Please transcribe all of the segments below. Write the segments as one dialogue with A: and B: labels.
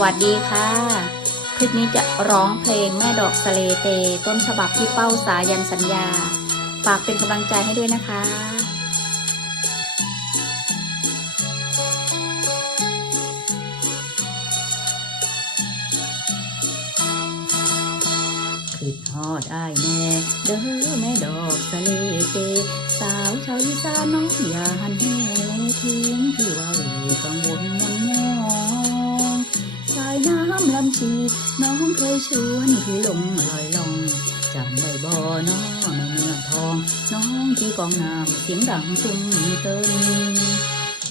A: วัสดีค่ะ คลิปนี้จะร้องเพลงแม่ดอกสเลเต ต้นฉบับที่เป้าสายันสัญญา ฝากเป็นกำลังใจให้ด้วยนะคะคือทอดอ้ายแน่เด้อแม่ดอกสะเลเต สาวชาวอีสานน้องอย่าหันเหทิ้งพี่ว่าเวกังวลมนมองสายน้ำลำ ชีน้องเคยชวนพี่ลงลอยลองจำได้บ่น้อแม่เนื้อทอง น้องที่กองน้ำเสียงดังตุ้มเติม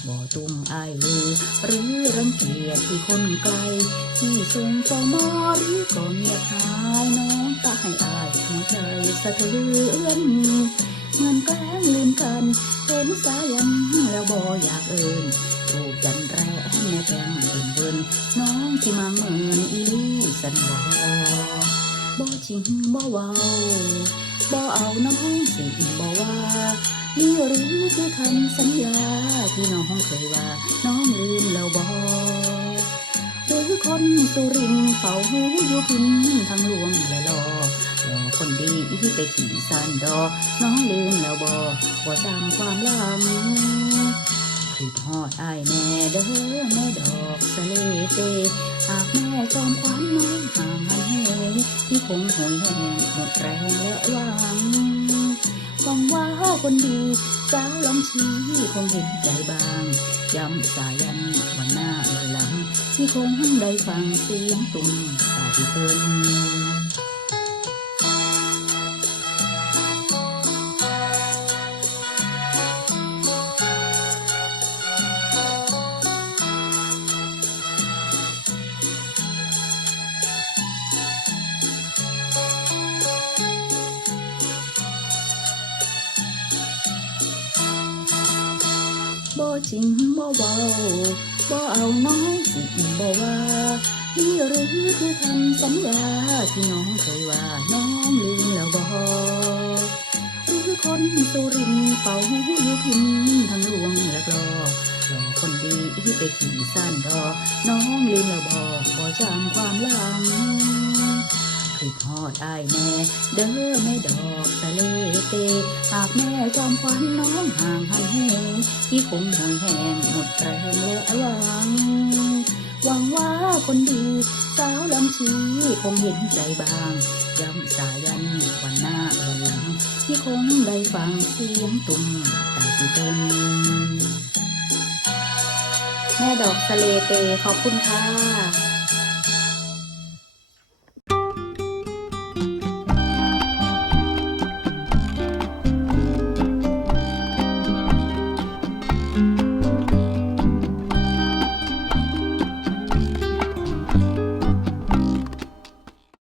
A: บ่ตุ้มอายลือหรือรังเกียจที่คนไกล ที่ส่งต่อมอหรือก็เงียบหายน้องตาให้อายหัวใจสะเทือนเหมือนแกล้งลืมกันเห็นสายันแล้วบ่ันบ่บ่จริงบ่เว้าบ่เอาน้องสิบ่ว่านี่หรือคือคำสัญญาที่น้องเคยว่า น้องลืมแล้วบ่หรือคนสุรินเฝ้าหูอยู่พินทางหลวงและรอรอคนดีที่ไปขี่สันดอ น้องลืมแล้วบอบ่จำความลังคือทอดอายแม่เด้อแม่ดอ สเลเตหากแม่จอมควันน้องห่างหันเหที่คงหอยแห้งหมดแรงและหวังหวังว่าคนดีสาวลำชี้คงเห็นใจบาง ย้ำสายันวันหน้าวันหลัง ที่คงได้ฟังเสียงตุ้มตาที่เติ้น บ่จริงบ่เว้าบ่เอาน้องสิบ่ว่านี่หรือคือคำสัญญาที่น้องเคยว่าน้องลืมแล้วบ่หรือคนสุรินเป่าหูอยู่พินทางหลวงแล้วรอรอคนดีที่ไปขี่สั้นดอน้องลืมแล้วบ่บ่จำความหลังคือทอดอ้แม่เด้อแม่ดอกสะเลเตหากแม่จอมควันน้องห่างหันเห ที่คงหอยแห้งหมดแรงและหวัง หวังว่าคนดีสาวลำชีคงเห็นใจบางย้ำสายันวันหน้าวันหลัง ที่คงได้ฟังเสียงตุ่มตาที่นแม่ดอกสะเลเตขอบคุณค่ะ